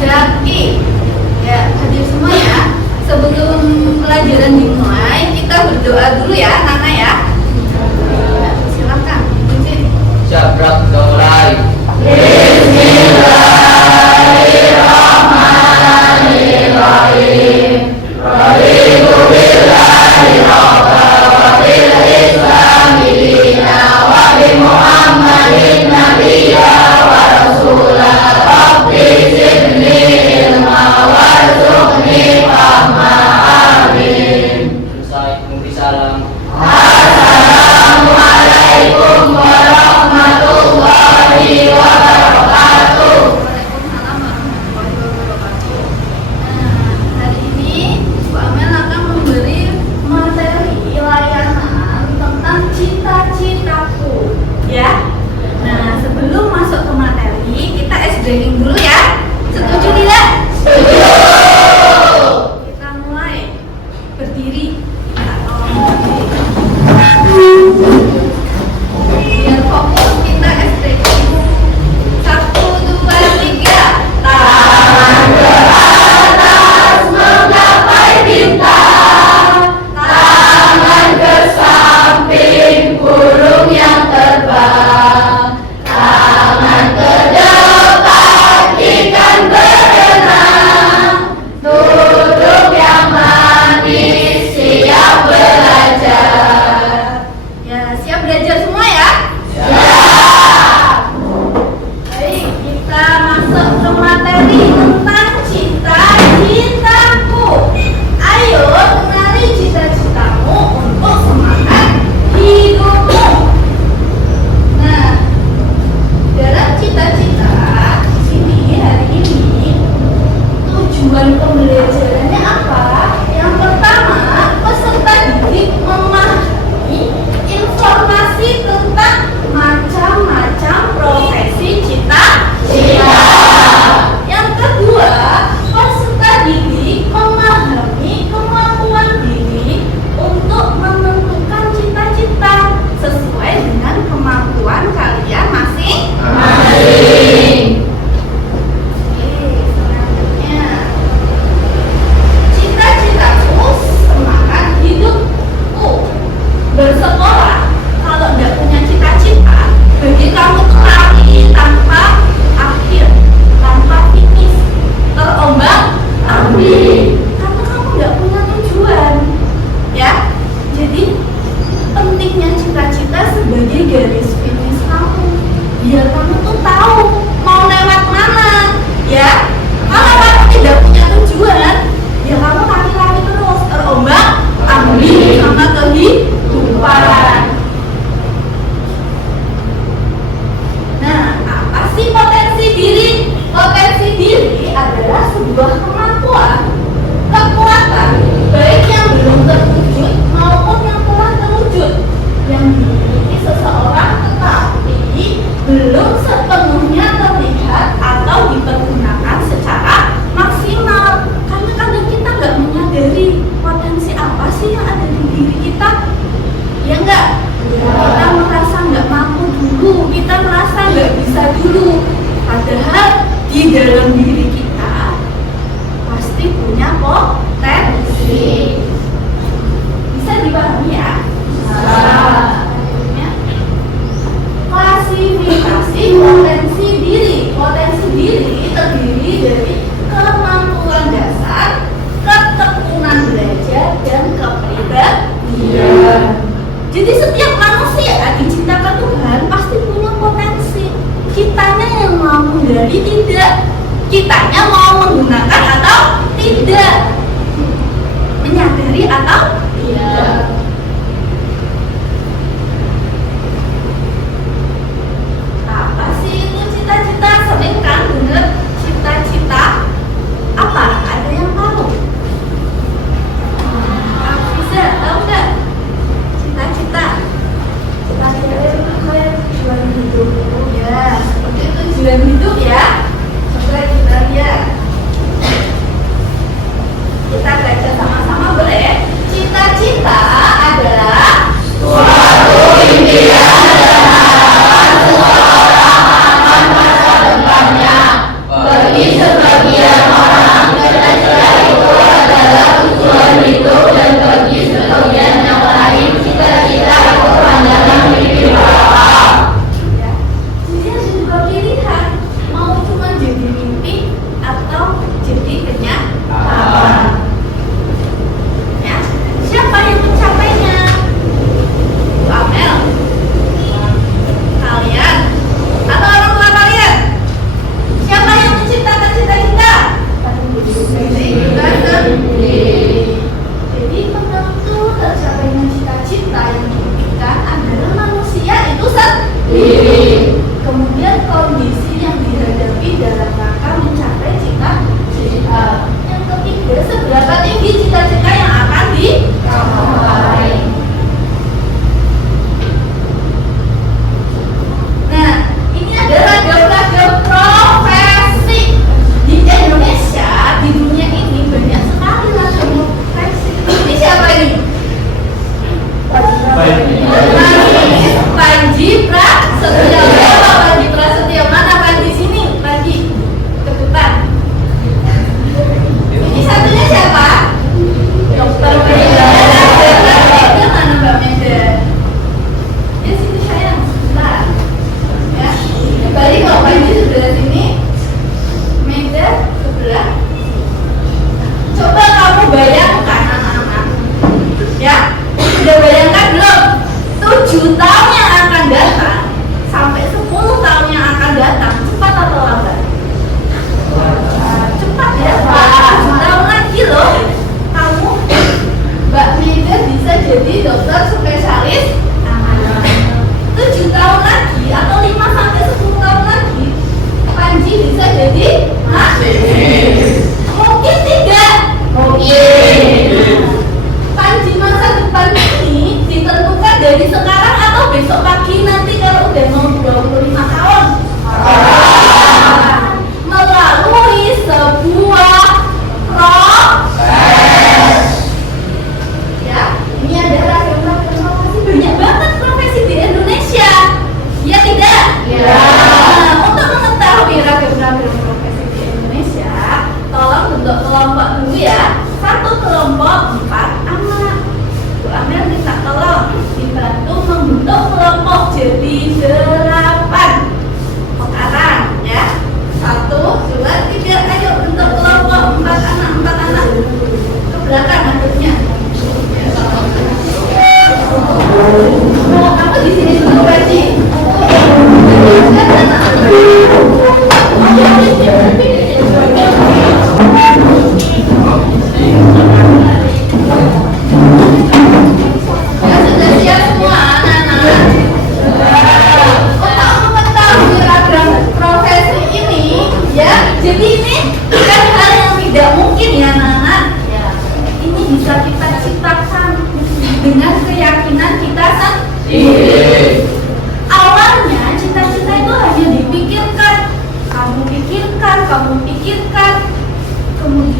Zaki. Ya, hadir semua ya. Sebelum pelajaran dimulai, kita berdoa dulu ya, Nana ya. Silakan. Izin. Siap, mulai. Bismillahirrahmanirrahim. Raditu billahi rabban wa bil islami dinan wa bi Muhammadin nabiyya wa rasulah. Rabbi zidni ilma warzuqni fahma. Amin. Salam. Assalamualaikum warahmatullahi wabarakatuh. Waalaikumsalam warahmatullahi wabarakatuh. Hari ini Bu Amel akan memberi materi layanan tentang cita-citaku, ya. Nah, sebelum masuk ke materi, kita SBing dulu ya. Setuju tidak? Setuju. Kita mulai berdiri. Kita berdiri. Biar fokus kita SBing. 1, 2, 3. Tangan ke atas menggapai bintang, tangan ke samping burung yang terbang, tangan ke depan ikan berenang, duduk yang manis siap belajar. Ya, siap belajar semua ya? Siap. Baik, kita masuk ke materi tentang cita-citaku. Ayo, kenali cita-citamu untuk semangat hidupmu. Nah, dalam cita-cita di sini hari ini tujuan pembelajarannya apa? Yang pertama, peserta didik memahami informasi tentang macam-macam profesi cita-cita. Yang kedua, peserta didik memahami kemampuan diri untuk menentukan cita-cita sesuai dengan kemampuan kalian masing-masing. Oke, selanjutnya. Cita-citaku semangat hidupku. Bersekolah, kalau nggak punya cita-cita, bagi kamu tuh lari tanpa akhir, tanpa finish, terombang ambing, karena kamu nggak punya tujuan, ya. Jadi pentingnya cita-cita sebagai garis finish kamu, biar kamu tuh tahu mau lewat mana, ya. Kalau kamu tidak punya tujuan, ya kamu lari-lari terus, terombang ambing sama kehidupan. Nah, apa sih potensi diri? Potensi diri adalah sebuah kemampuan, kekuatan, baik yang belum terwujud maupun yang telah terwujud, yang dimiliki seseorang tetapi belum sepenuhnya terlihat atau dipergunakan secara maksimal. Karena kadang kita nggak menyadari potensi apa sih yang ada di diri kita, ya enggak? Kita merasa nggak mampu dulu, kita merasa nggak bisa dulu, padahal di dalam diri kita pasti punya potensi. Bisa dipahami ya? Selanjutnya, klasifikasi potensi diri. Potensi diri terdiri dari kemampuan dasar, ketekunan belajar, dan kepribadian. Jadi setiap manusia diciptakan Tuhan pasti punya potensi. Kitanya yang mau menggali tidak, kitanya mau menggunakan atau tidak, menyadari atau tidak. Apa sih itu cita-cita? Sering kan dengar cita-cita apa? Ada yang tahu? Bisa tahu nggak? Cita-cita itu kayak tujuan hidup ya, seperti itu tujuan hidup ya. Coba kita lihat, kita baca sama-sama boleh? Cita-cita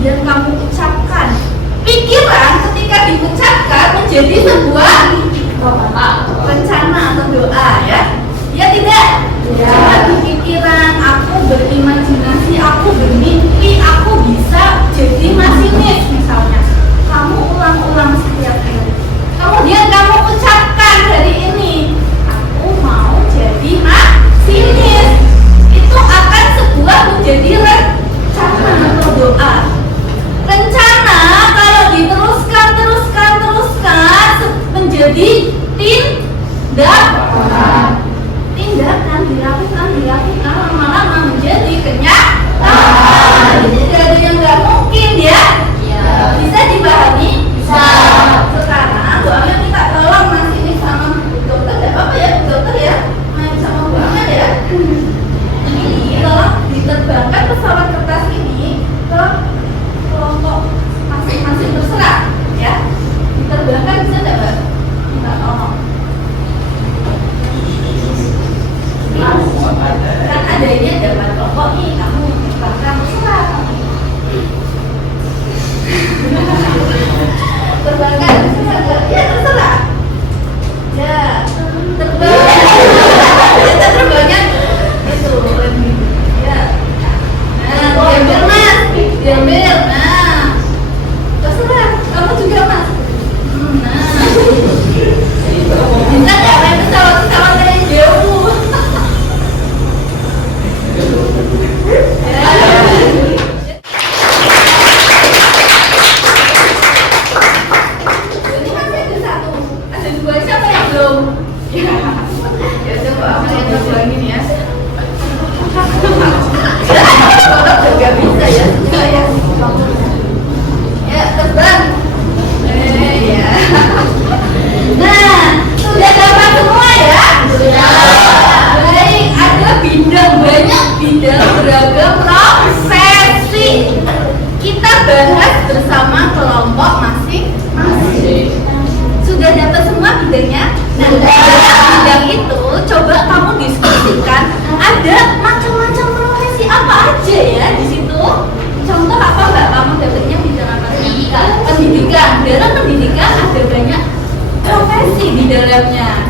dan kamu ucapkan. Pikiran ketika diucapkan menjadi sebuah rencana atau doa, ya? Ya tidak? Coba di pikiran, aku berimajinasi, aku bermimpi, aku bisa jadi masinis misalnya. Kamu ulang-ulang setiap hari. Kemudian kamu ucapkan hari ini, aku mau jadi masinis. Itu akan sebuah menjadi rencana atau doa. Rencana kalau diteruskan menjadi tindakan dilakukan lama-lama menjadi kenyataan. Ini tidak ada yang nggak mungkin, ya? Bisa dipahami? Bisa. Sekarang doanya minta tolong Mas ini sama Bu Dokter, nggak apa-apa ya Bu Dokter ya? Main sama Bu Ahmad ya. Ini tolong diterbangkan pesawat kertas ini ke kelompok masing-masing terserah, ya. Diterbangkan bisa nggak Mbak? Minta tolong. Kan ada ini ada kelompok nih, kamu terbangkan terserah. Terbangkan ya terserah. Ya terbang. Kita terbangnya itu ya. Nah diambil Mas, diambil. Nah terserah. Kamu juga Mas. Nah bisa nggak main pesawat yang jauh?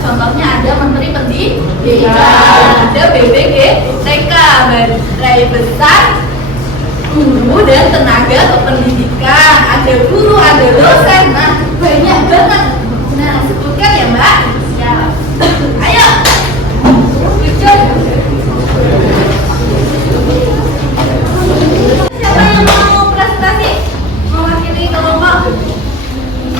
Contohnya ada Menteri Pendidikan, ada BPG, TK, Balai Besar Guru dan Tenaga Kependidikan, ada guru, ada dosen, nah banyak banget. Nah sebutkan ya Mbak. Ya. Ayo. Siapa yang mau presentasi? Mewakili kelompok?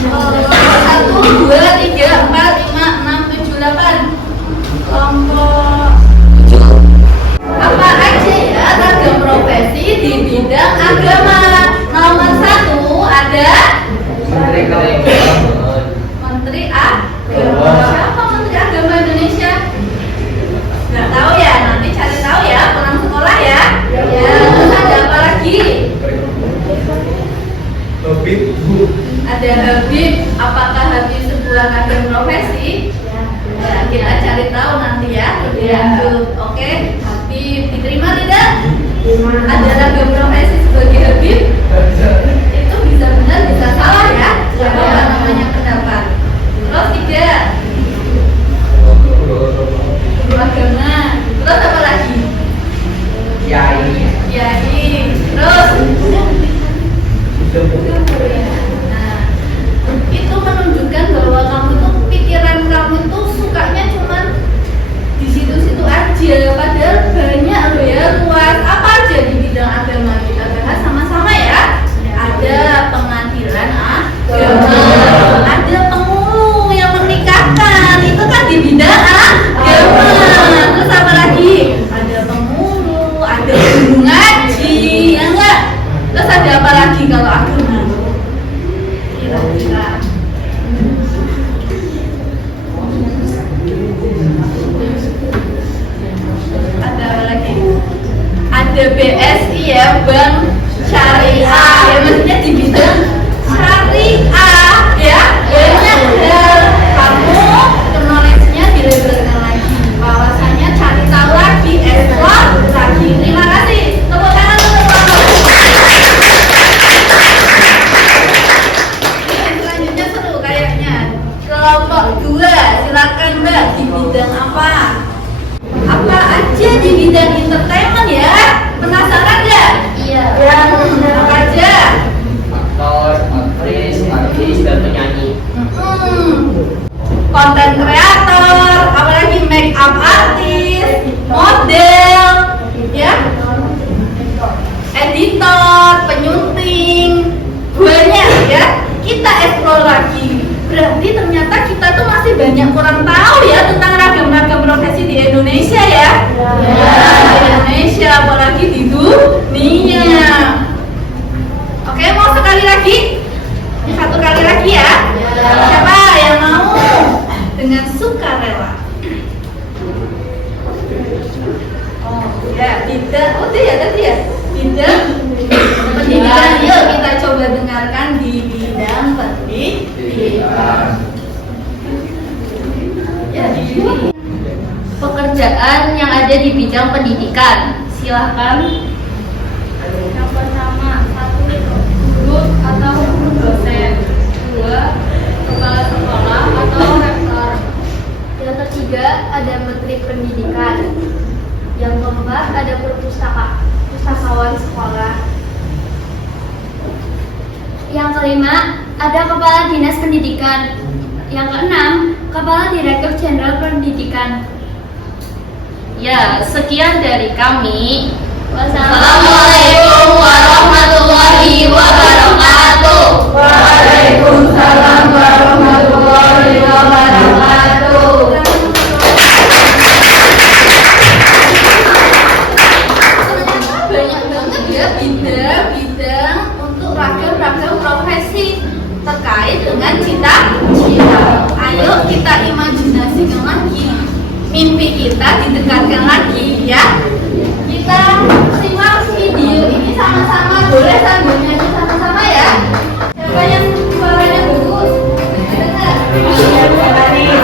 1, 2, 3, 4, 5, 6, 7, 8. Kelompok 7. Apa aja ya ragam profesi di bidang agama? Nomor 1 ada Menteri Agama. Siapa Menteri Agama Indonesia? Nggak tahu ya, nanti cari tahu ya, pulang sekolah ya. Ya, terus ada apa lagi? Ada Habib. Apakah Habib sebuah ragam profesi? Ya, kita cari tahu nanti ya lebih lanjut. Oke, Habib diterima tidak? Ada ragam profesi sebagai Habib? Itu bisa benar, bisa salah ya. Apa namanya pendapat. Terus 3 guru agama. Terus apa lagi? Kiai. Terus nah, itu menunjukkan bahwa kamu tuh pikiran kamu tuh sukanya cuman di situ-situ aja, padahal banyak loh ya, luas. Apa aja di bidang agama kita bahas sama-sama ya. Ada pengadilan agama, ada pengulu yang menikahkan, itu kan di bidang agama. Terus apa lagi? Ada pengulu, ada guru ngaji, ya enggak? Terus ada apa lagi kalau agama? Kira-kira ada apa lagi? Ada BSI ya, Bank Syariah, ya maksudnya di bidang syariah ya. Banyak hal kamu knowledge-nya dilebarkan lagi, wawasannya cari tahu lagi, explore lagi. Terima kasih. Tepuk tangan untuk banyak kurang tahu ya tentang ragam-ragam profesi di Indonesia ya. Di Indonesia, apalagi di dunia. Oke, mau sekali lagi? Satu kali lagi ya. Siapa yang mau? Dengan sukarela. Oh ya, tidak. Oh ya tadi ya. Tidak. Pendidikan. Yuk kita coba dengarkan di bidang pendidikan. Ya, di sini. Pekerjaan yang ada di bidang pendidikan. Silahkan. Yang pertama, satu guru atau dosen. Dua, kepala sekolah atau rektor. Yang ketiga ada menteri pendidikan. Yang keempat ada pustakawan sekolah. Yang kelima ada kepala dinas pendidikan. Yang keenam kepala direktur jenderal pendidikan. Ya, sekian dari kami. Wassalamualaikum warahmatullahi wabarakatuh. Waalaikumsalam warahmatullahi wabarakatuh. Ternyata banyak banget ya bidang-bidang untuk ragam-ragam profesi terkait dengan cita-cita. Ayo kita imajinasikan lagi, mimpi kita didekatkan lagi ya. Kita simak video ini sama-sama, boleh sambil nyanyi sama-sama ya. Siapa yang suaranya bagus? Dengar. Dengarkan sama-sama ya.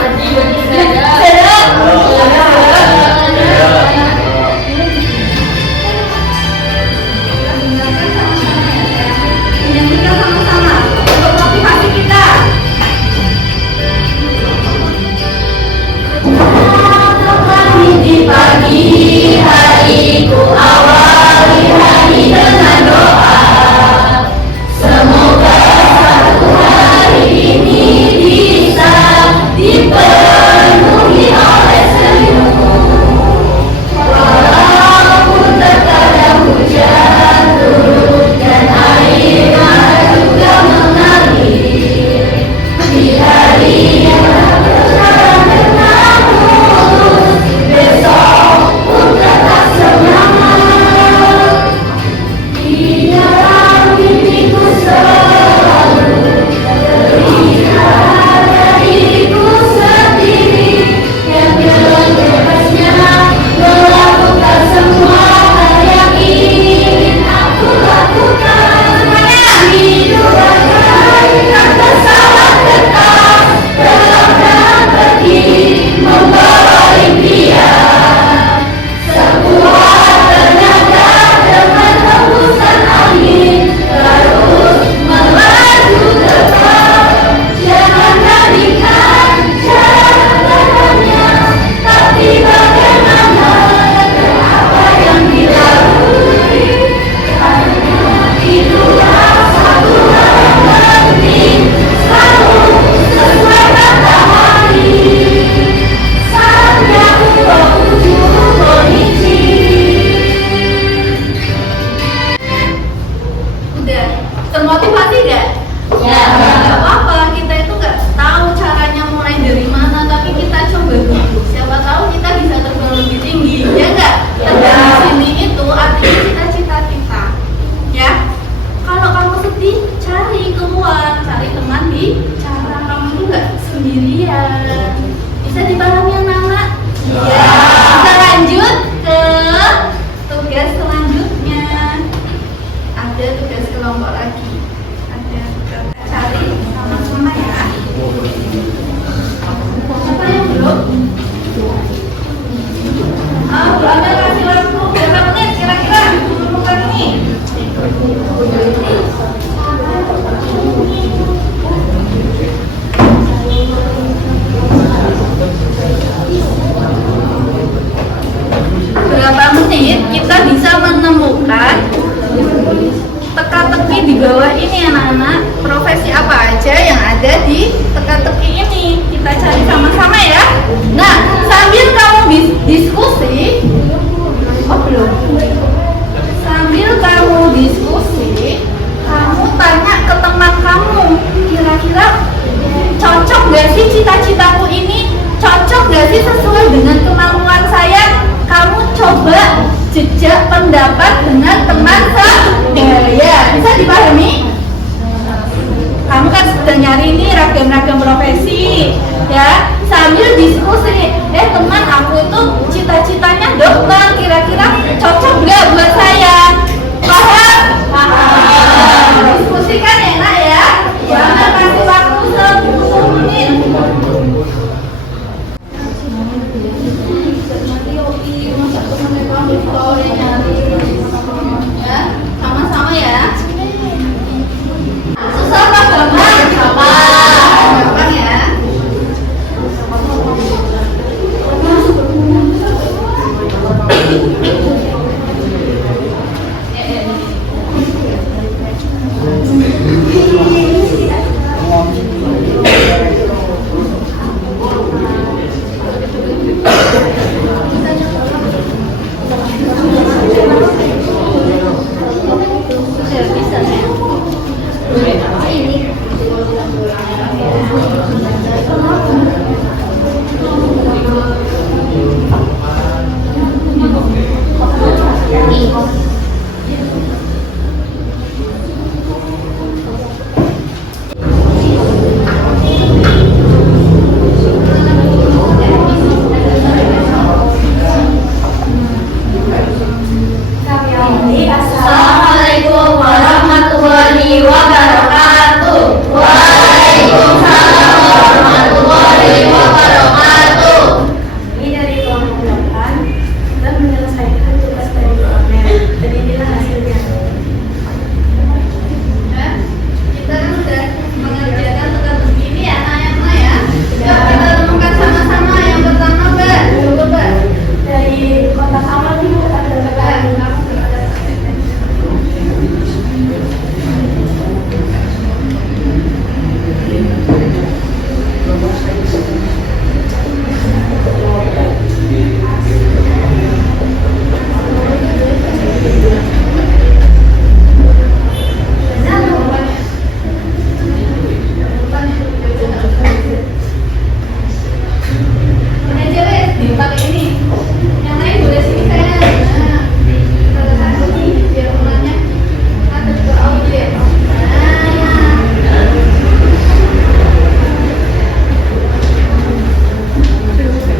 Menyanyikan sama-sama untuk motivasi kita. Di pagi hariku awali hari dengan doa. Semoga satu hari ini bisa dipenuhi oleh senyum. Walaupun terkadang hujan turun dan air mata juga mengalir. Di hari yang berjalan dengan mulus, besok pun tetap semangat. Di dalam mimpiku selalu terlihat diriku sendiri yang dengan bebasnya melakukan semua hal yang ingin aku lakukan. Hidup bagaikan pesawat terbang dalam dan pergi membawa impian. Sekuat tenaga dengan hembusan angin terus melaju terbang. Jangan nafikan jalannya, tapi bagaimana dengan apa yang dilalui. Hanya itulah satu hal yang penting, selalu sesuai kata hari. Saatnya untuk ujung kondisi. Udah termotivasi gak? Ya. Gak apa-apa, kita itu gak tahu caranya mulai dari mana, tapi kita coba dulu. Siapa tahu kita bisa terbang lebih tinggi, ya enggak? Terbang di sini itu artinya cita-cita kita. Ya. Kalau kamu sedih, cari keluar, cari teman di cara kamu itu gak sendirian. Bisa dipahami anak-anak? Iya. Kita lanjut ke tugas selanjutnya. Ada tugas kelompok lagi. Ada cari sama-sama ya. Siapa yang belum? Bu Amel kasih waktu berapa menit kira-kira untuk bukan ini? Berapa menit kita bisa menemukan teka-teki di bawah ini anak-anak, profesi apa aja yang ada di teka-teki ini. Kita cari sama-sama ya. Nah, sambil kamu diskusi, oh belum. Sambil kamu diskusi, kamu tanya ke teman kamu, kira-kira cocok gak sih cita-citaku ini cocok gak sih sesuai dengan kemampuan saya? Kamu coba jejak pendapat dengan teman sebaya. Bisa dipahami? Kamu kan sedang nyari nih ragam-ragam profesi, ya, sambil diskusi. Teman, aku itu cita-citanya dokter, kira-kira cocok nggak buat saya? Paham? Paham. Diskusikan ya nak ya. Jangan kasih waktu 10 menit. Ya, sama-sama ya. Susah apa gampang? Gampang ya. Assalamualaikum warahmatullahi wabarakatuh. Waalaikumsalam warahmatullahi wabarakatuh. Ini dari kelompok 8 dan menyelesaikan tugas dari kelompok. Dan inilah hasilnya. Kita kan sudah mengerjakan tugas begini ya, anak-anak ya. Yuk kita renungkan sama-sama. Yang pertama, Mbak. Coba dari kotak amal nih ada pakai ini. Yang lain boleh sini saya. Nah, sini biar mulanya ada juga audit.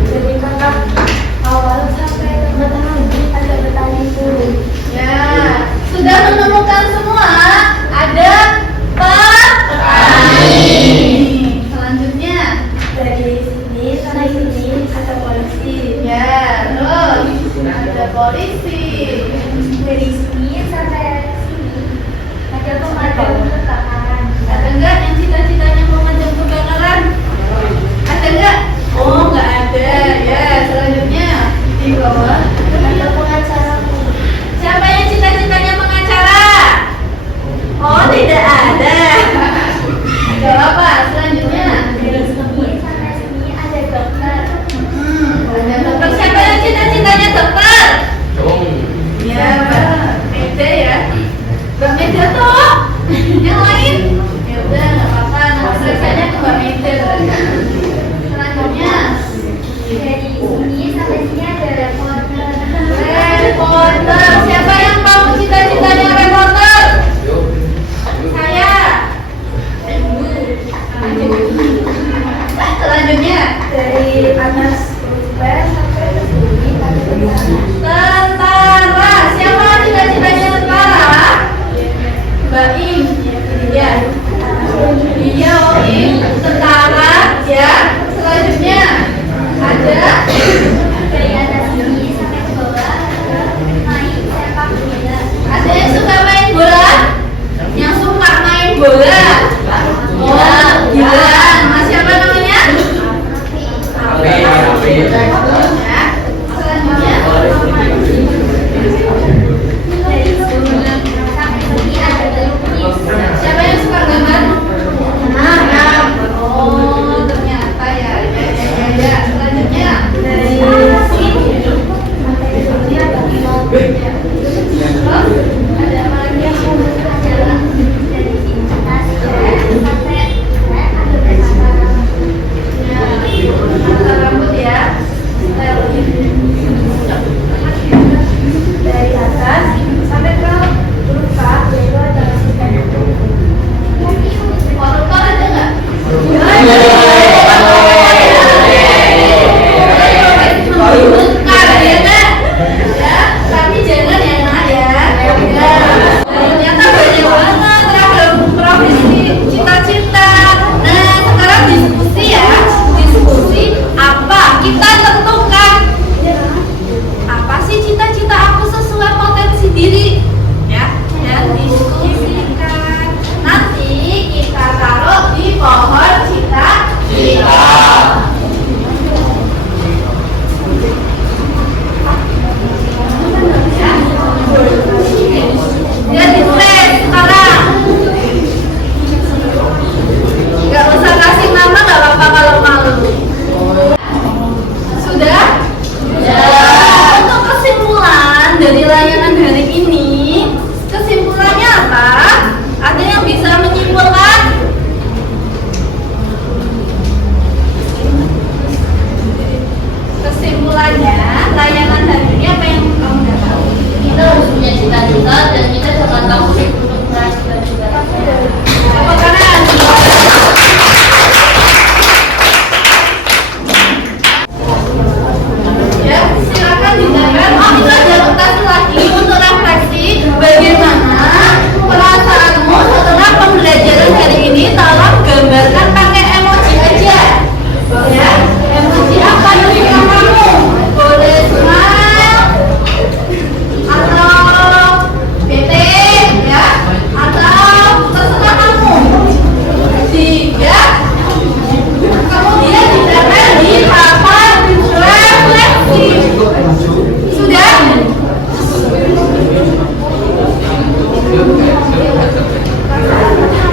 Jadi kakak awal sampai bertanya ada bertanya dulu. Ya, sudah menemukan semua. Ada petani. Selanjutnya dari sini sampai sini ada polisi. Ya, terus ada polisi. Dari sini sampai sini ada pemadam kebakaran. Ada enggak yang cita-citanya pemadam kebakaran? Ada enggak? Oh, enggak ada. Ya, selanjutnya di bawah ada pengacara. Siapa yang cita-citanya pengacara? Oh, tidak ada. Ada apa? Selanjutnya dari sini sampai sini ada dokter. Ada dokter. Siapa yang cita-citanya dokter? Ya, Mbak Meja ya. Mbak Meja toh. Yang lain? Ya udah, nggak apa-apa. Nanti selesainya ke Mbak Meja. Selanjutnya dari sini sampai sini ada reporter. Reporter. Siapa yang mau cita-citanya reporter? Saya. Selanjutnya dari atas sampai ke sini ada tentara. Siapa cita-citanya tentara? Mbak Im. Iya.